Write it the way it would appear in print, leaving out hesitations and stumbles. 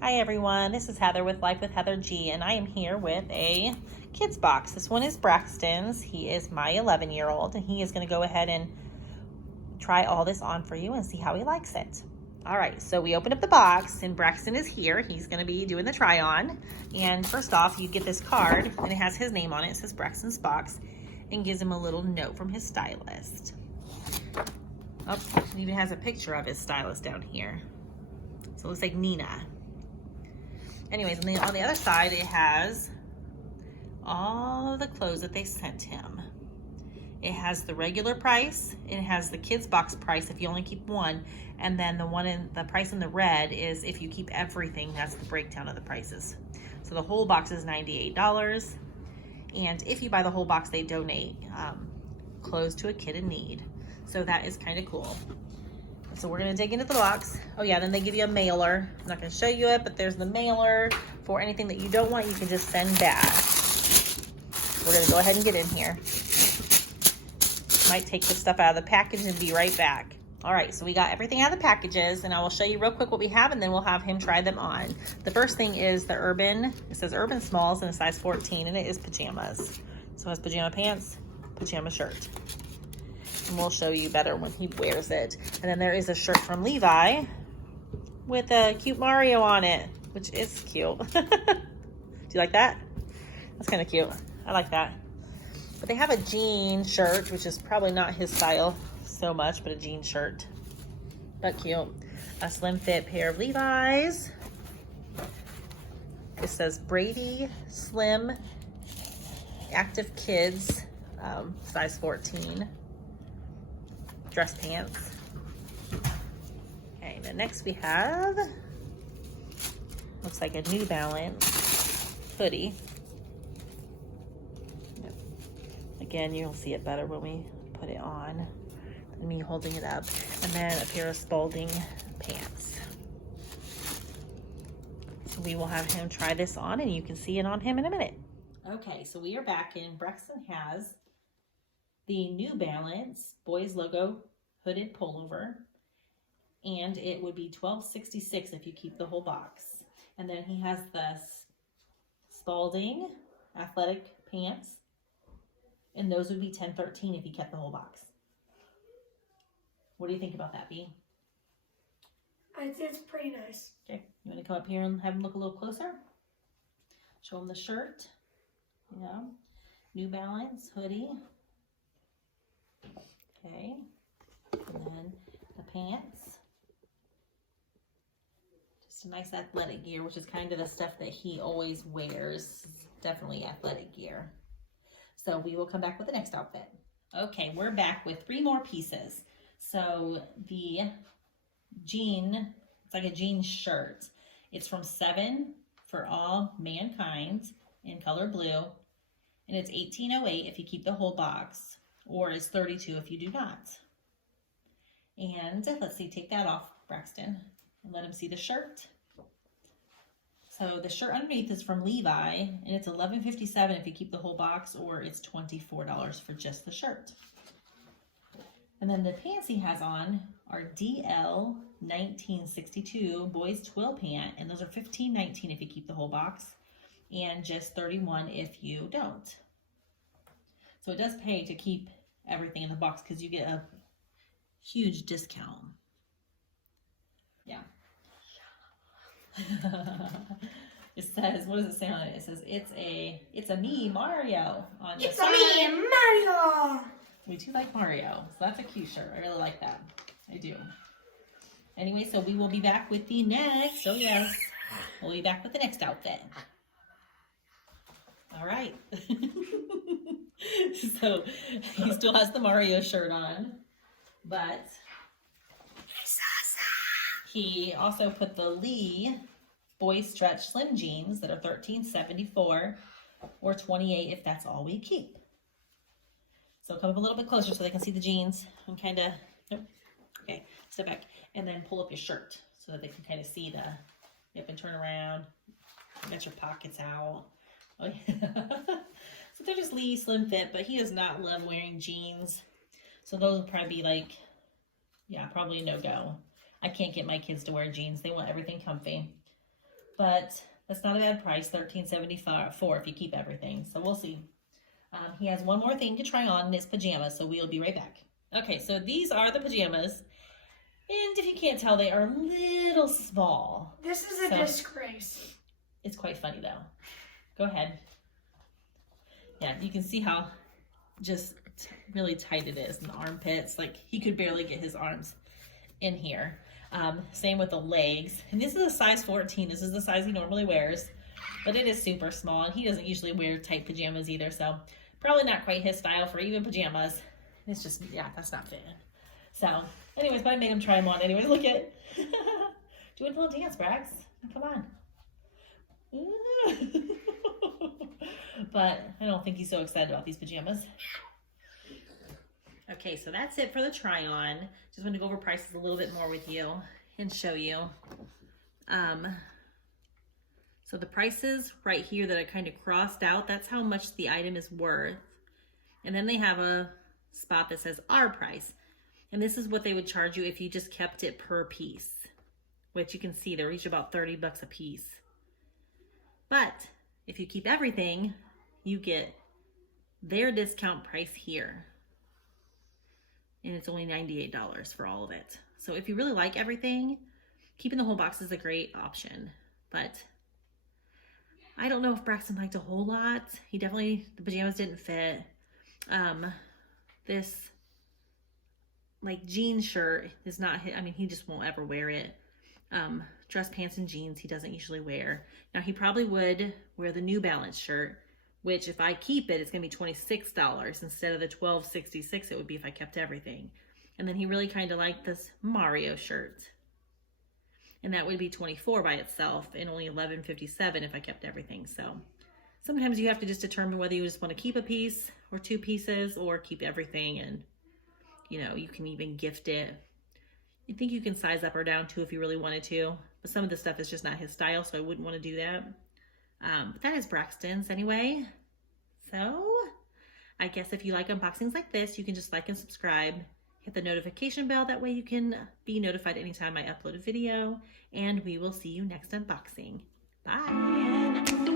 Hi everyone, this is Heather with Life with Heather G, and I am here with a kids box. This one is Braxton's. He is my 11-year-old, and he is going to go ahead and try all this on for you and see how he likes it. All right, so we open up the box, and Braxton is here. He's going to be doing the try on. And first off, you get this card, and it has his name on it. It says Braxton's box, and gives him a little note from his stylist. Oh, it even has a picture of his stylist down here. So it looks like Nina. Anyways, and then on the other side, it has all of the clothes that they sent him. It has the regular price, it has the kids box price if you only keep one, and then the price in the red is if you keep everything. That's the breakdown of the prices. So the whole box is $98, and if you buy the whole box, they donate clothes to a kid in need. So that is kind of cool. So we're gonna dig into the box. Oh yeah, then they give you a mailer. I'm not gonna show you it, but there's the mailer for anything that you don't want, you can just send back. We're gonna go ahead and get in here. Might take this stuff out of the package and be right back. All right, so we got everything out of the packages, and I will show you real quick what we have, and then we'll have him try them on. The first thing is the it says Urban Smalls in a size 14, and it is pajamas. So it has pajama pants, pajama shirt. And we'll show you better when he wears it. And then there is a shirt from Levi with a cute Mario on it, which is cute. Do you like that? That's kind of cute. I like that. But they have a jean shirt, which is probably not his style so much, but a jean shirt. But cute. A slim fit pair of Levi's. It says Brady Slim Active Kids, size 14. Dress pants. Okay, then next we have, looks like a New Balance hoodie. Yep. Again, you'll see it better when we put it on than me holding it up. And then a pair of Spalding pants. So we will have him try this on, and you can see it on him in a minute. Okay, so we are back, and Braxton has the New Balance boys logo hooded pullover, and it would be $12.66 if you keep the whole box. And then he has the Spalding athletic pants, and those would be $10.13 if you kept the whole box. What do you think about that, B? It's pretty nice. Okay, you want to come up here and have him look a little closer? Show him the shirt. Yeah, New Balance hoodie. Okay, and then the pants. Just a nice athletic gear, which is kind of the stuff that he always wears. Definitely athletic gear. So we will come back with the next outfit. Okay, we're back with 3 more pieces. So the jean, it's like a jean shirt. It's from 7 for All Mankind in color blue, and it's $18.08 if you keep the whole box, or it's $32 if you do not. And let's see, take that off, Braxton, and let him see the shirt. So the shirt underneath is from Levi, and it's $11.57 if you keep the whole box, or it's $24 for just the shirt. And then the pants he has on are DL 1962 boys twill pant, and those are $15.19 if you keep the whole box, and just $31 if you don't. So it does pay to keep everything in the box because you get a huge discount. Yeah. It says, what does it say on it? It says, it's a me, Mario. On it's a me, Mario. We do like Mario, so that's a cute shirt. I really like that. I do. Anyway, so we will be back with the next. Oh yes, we'll be back with the next outfit. All right. So he still has the Mario shirt on, but he also put the Lee Boy Stretch Slim Jeans that are $13.74 or $28 if that's all we keep. So come up a little bit closer so they can see the jeans and kind of, nope, okay, step back, and then pull up your shirt so that they can kind of see the, yep, and turn around, get your pockets out. Oh yeah. So they're just Lee Slim Fit, but he does not love wearing jeans. So those will probably be like Yeah, probably a no-go. I can't get my kids to wear jeans. They want everything comfy. But that's not a bad price, $13.74 if you keep everything. So we'll see. He has one more thing to try on in his pajamas, so we'll be right back. Okay, so these are the pajamas. And if you can't tell, they are a little small. This is a disgrace. It's quite funny, though. Go ahead. Yeah, you can see how just really tight it is in the armpits. Like, he could barely get his arms in here. Same with the legs. And this is a size 14. This is the size he normally wears. But it is super small, and he doesn't usually wear tight pajamas either, so probably not quite his style for even pajamas. It's just, yeah, that's not fitting. So, anyways, but I made him try them on anyway. Look at do a little dance, Brax. Come on. But I don't think he's so excited about these pajamas. Okay, so that's it for the try-on. Just want to go over prices a little bit more with you and show you. So the prices right here that I kind of crossed out, that's how much the item is worth. And then they have a spot that says our price. And this is what they would charge you if you just kept it per piece, which you can see they're each about 30 bucks a piece. But if you keep everything, you get their discount price here. And it's only $98 for all of it. So if you really like everything, keeping the whole box is a great option. But I don't know if Braxton liked a whole lot. The pajamas didn't fit. This like jean shirt is not, he just won't ever wear it. Dress pants and jeans he doesn't usually wear. Now he probably would wear the New Balance shirt, which if I keep it, it's gonna be $26 instead of the $12.66 it would be if I kept everything. And then he really kind of liked this Mario shirt. And that would be $24 by itself and only $11.57 if I kept everything. So sometimes you have to just determine whether you just want to keep a piece or two pieces or keep everything, and you can even gift it. You think you can size up or down too if you really wanted to, but some of the stuff is just not his style, so I wouldn't want to do that. But that is Braxton's anyway. So I guess if you like unboxings like this, you can just like and subscribe. Hit the notification bell, that way you can be notified anytime I upload a video, and we will see you next unboxing. Bye!